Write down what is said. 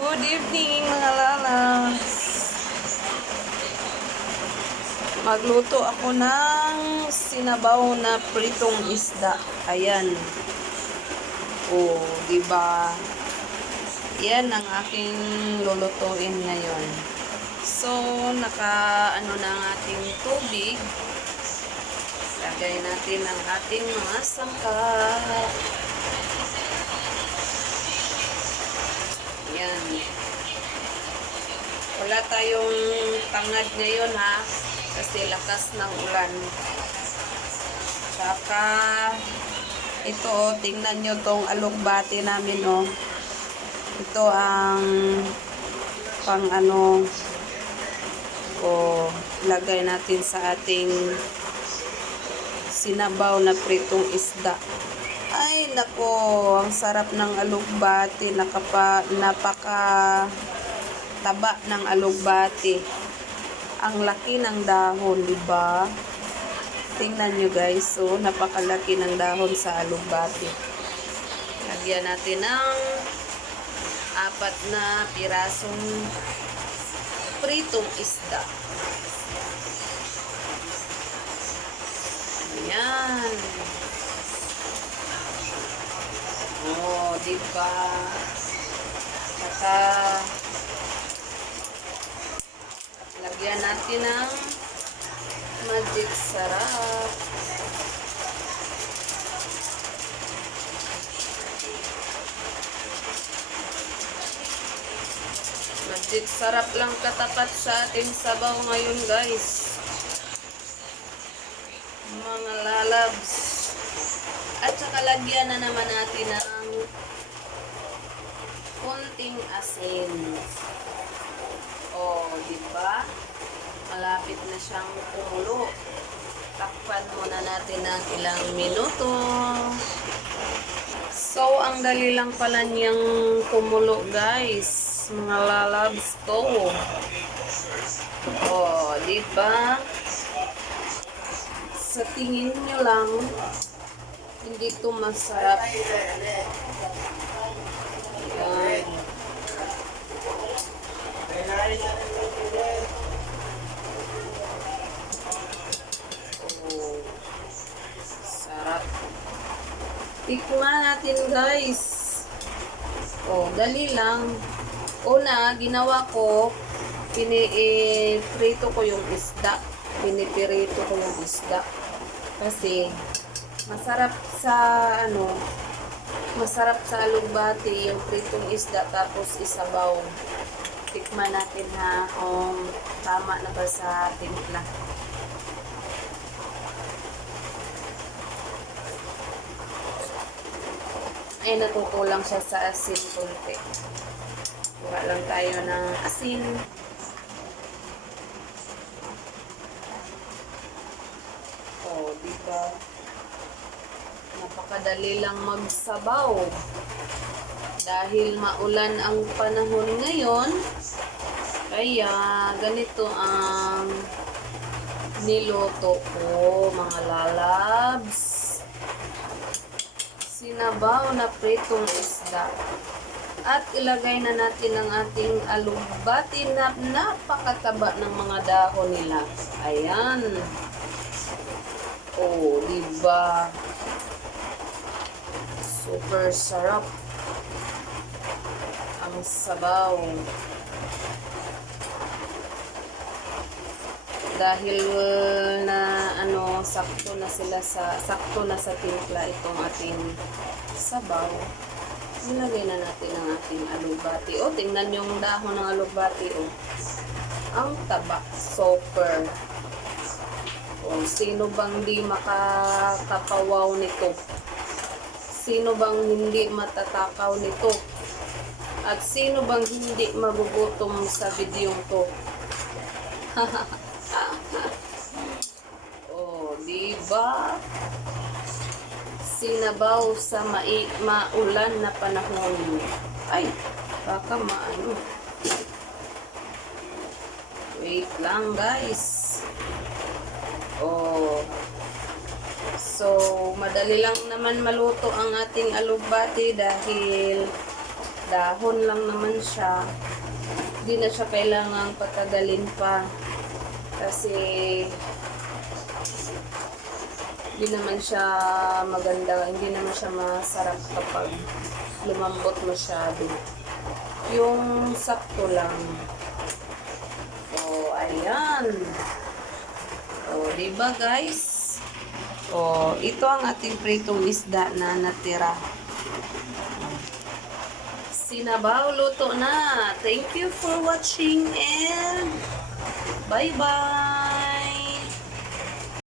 Good evening mga lalas. Magluto ako ng sinabaw na pritong isda. Ayan. Oh, 'di ba? Yan ang aking lulutuin ngayon. So, naka na ang ating tubig. Lagay natin ang ating mga sangkap. Yan. Wala tayong tangad ngayon ha. Kasi lakas ng ulan. Saka, ito tingnan nyo tong alugbati namin Ito ang pang lagay natin sa ating sinabaw na pritong isda. Ay, nako, ang sarap ng alugbati. Napaka taba ng alugbati. Ang laki ng dahon, di ba? Tingnan nyo guys, napakalaki ng dahon sa alugbati. Lagyan natin ng 4 na pirasong pritong isda. Ayan. Oh, diba? Saka lagyan natin ng magic sarap. Magic sarap lang katapat sa ating sabaw ngayon guys. Mga lalabs. At saka lagyan na naman natin ng konting asin. Oh, diba? Malapit na siyang kumulo. Takpan muna natin ng ilang minuto. So, ang dali lang pala niyang kumulo guys. Mga lalabs ko. Oh, diba? Sa tingin nyo lang, hindi ito masarap. Ayan. Oh, sarap. Tikman natin guys. Oh, dali lang. Una, ginawa ko, prito ko yung isda. Pinipirito ko yung isda. Kasi, masarap sa alugbati yung pritong isda tapos isabaw. Tikman natin ha kung tama na ba sa timpla. Ay, natutulang siya sa asin konti. Kuha lang tayo ng asin. Oh, diba? Napakadali lang magsabaw. Dahil maulan ang panahon ngayon, kaya ganito ang niluto ko, mga lalabs. Sinabaw na pritong isda. At ilagay na natin ang ating alugbati na napakataba ng mga dahon nila. Ayan. Oh, diba? Super sarap. Ang sabaw. Dahil na sakto na sa timpla itong ating sabaw. Nilagay na natin ang ating alugbati. Oh, tingnan yung dahon ng alugbati. Oh. Ang taba. Super. Oh, sino bang di makakapawaw nito? Sino bang hindi matatakaw nito? At sino bang hindi magugutom sa video to? Oh, diba? Sinabaw sa maulan na panahon. Ay, baka Wait lang guys. Oh. So, madali lang naman maluto ang ating alugbati dahil Dahon lang naman siya. Hindi na siya kailangang patagalin pa. Kasi hindi naman siya maganda, hindi naman siya masarap kapag lumambot masyado. Yung sakto lang. O, ayan. O, diba guys? O, ito ang ating pritong isda na natira. Sinabaw, luto na. Thank you for watching and bye-bye.